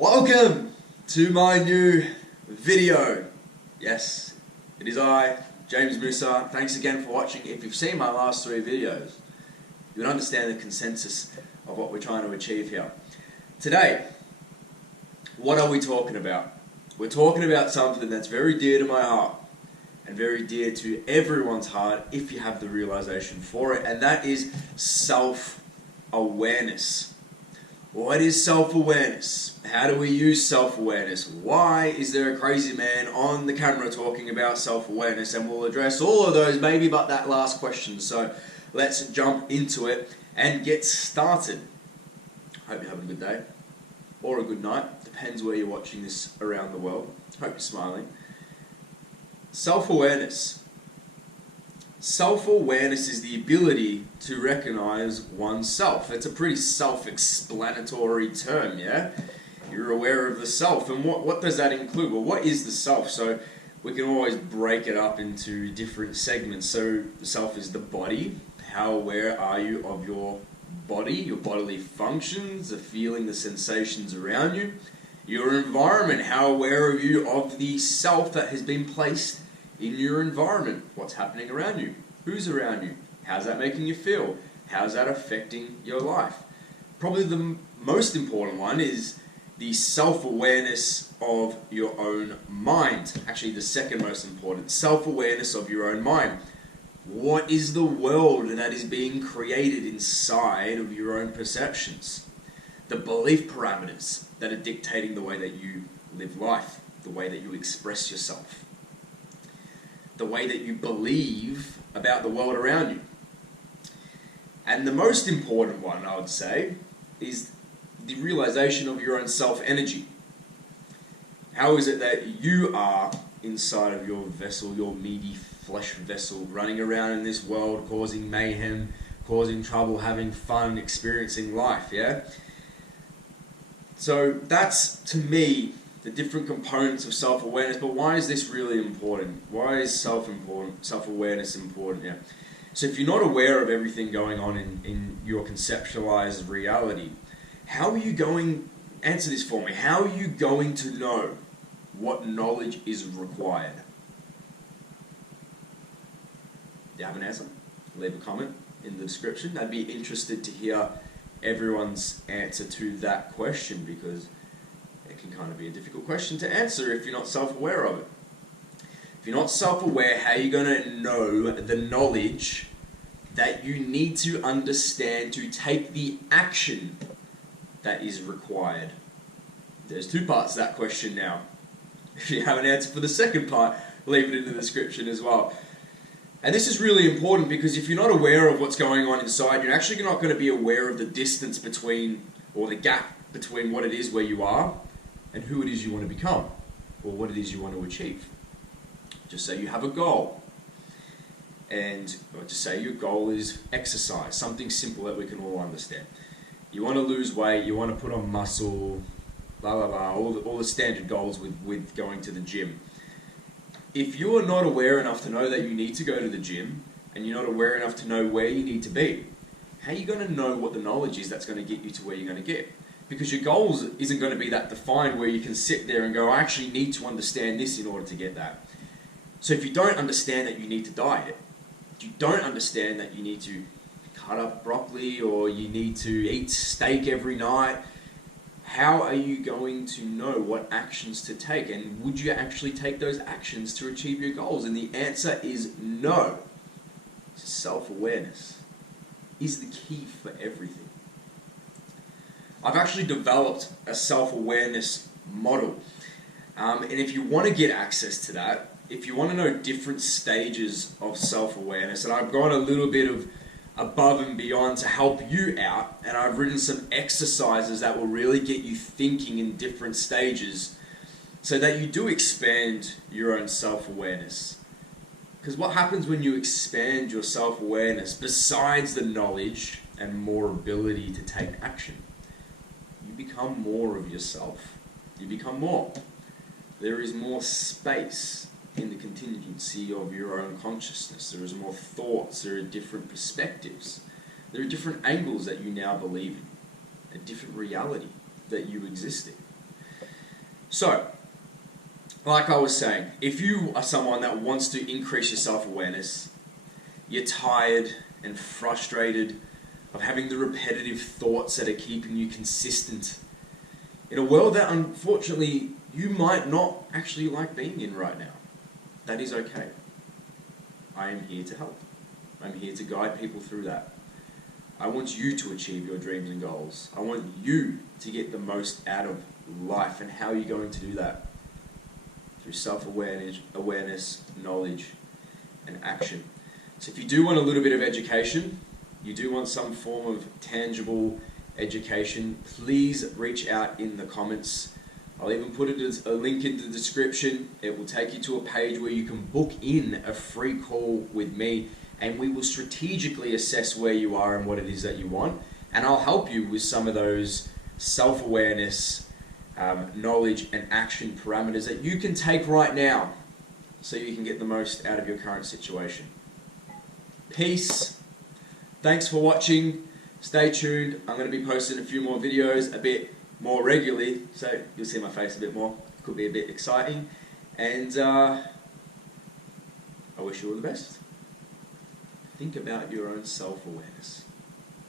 Welcome to my new video. Yes, it is I, James Musa. Thanks again for watching. If you've seen my last 3 videos, you'll understand the consensus of what we're trying to achieve here. Today, what are we talking about? We're talking about something that's very dear to my heart and very dear to everyone's heart if you have the realization for it, and that is self-awareness. What is self-awareness? How do we use self-awareness? Why is there a crazy man on the camera talking about self-awareness? And we'll address all of those maybe but that last question. So let's jump into it and get started. Hope you're having a good day or a good night. Depends where you're watching this around the world. Hope you're smiling. Self-awareness. Self-awareness is the ability to recognize oneself. It's a pretty self-explanatory term, yeah? You're aware of the self. And what does that include? Well, what is the self? So we can always break it up into different segments. So the self is the body. How aware are you of your body, your bodily functions, the feeling, the sensations around you? Your environment. How aware are you of the self that has been placed in your environment? What's happening around you? Who's around you? How's that making you feel? How's that affecting your life? Probably the most important one is the self-awareness of your own mind. Actually, the second most important, self-awareness of your own mind. What is the world that is being created inside of your own perceptions? The belief parameters that are dictating the way that you live life, the way that you express yourself, the way that you believe about the world around you. And the most important one, I would say, is the realization of your own self-energy. How is it that you are inside of your vessel, your meaty flesh vessel, running around in this world, causing mayhem, causing trouble, having fun, experiencing life, yeah? So that's, to me, the different components of self-awareness. But why is this really important? Why is self-awareness important? Yeah. So if you're not aware of everything going on in your conceptualized reality, how are you going, answer this for me, how are you going to know what knowledge is required? Do you have an answer? Leave a comment in the description. I'd be interested to hear everyone's answer to that question, because it can kind of be a difficult question to answer if you're not self-aware of it. If you're not self-aware, how are you going to know the knowledge that you need to understand to take the action that is required? There's 2 parts to that question now. If you have an answer for the second part, leave it in the description as well. And this is really important, because if you're not aware of what's going on inside, you're actually not going to be aware of the distance between, or the gap between what it is where you are and who it is you want to become, or what it is you want to achieve. Just say you have a goal, and just say your goal is exercise, something simple that we can all understand. You want to lose weight, you want to put on muscle, blah blah blah, all the standard goals with going to the gym. If you're not aware enough to know that you need to go to the gym, and you're not aware enough to know where you need to be, how are you going to know what the knowledge is that's going to get you to where you're going to get? Because your goals isn't going to be that defined where you can sit there and go, I actually need to understand this in order to get that. So if you don't understand that you need to diet, you don't understand that you need to cut up broccoli or you need to eat steak every night, how are you going to know what actions to take? And would you actually take those actions to achieve your goals? And the answer is no. Self-awareness is the key for everything. I've actually developed a self-awareness model. And if you want to get access to that, if you want to know different stages of self-awareness, and I've gone a little bit of above and beyond to help you out, and I've written some exercises that will really get you thinking in different stages so that you do expand your own self-awareness. Because what happens when you expand your self-awareness, besides the knowledge and more ability to take action? You become more of yourself. You become more. There is more space in the contingency of your own consciousness. There is more thoughts, there are different perspectives, there are different angles that you now believe in, a different reality that you exist in. So, like I was saying, if you are someone that wants to increase your self-awareness, you're tired and frustrated of having the repetitive thoughts that are keeping you consistent in a world that unfortunately you might not actually like being in right now, that is okay. I am here to help. I'm here to guide people through that. I want you to achieve your dreams and goals. I want you to get the most out of life. And how are you going to do that? Through self-awareness, knowledge, and action. So if you do want a little bit of education, you do want some form of tangible education, please reach out in the comments. I'll even put it as a link in the description. It will take you to a page where you can book in a free call with me, and we will strategically assess where you are and what it is that you want. And I'll help you with some of those self-awareness, knowledge and action parameters that you can take right now so you can get the most out of your current situation. Peace. Thanks for watching. Stay tuned. I'm going to be posting a few more videos a bit more regularly, so you'll see my face a bit more. Could be a bit exciting. And I wish you all the best. Think about your own self-awareness.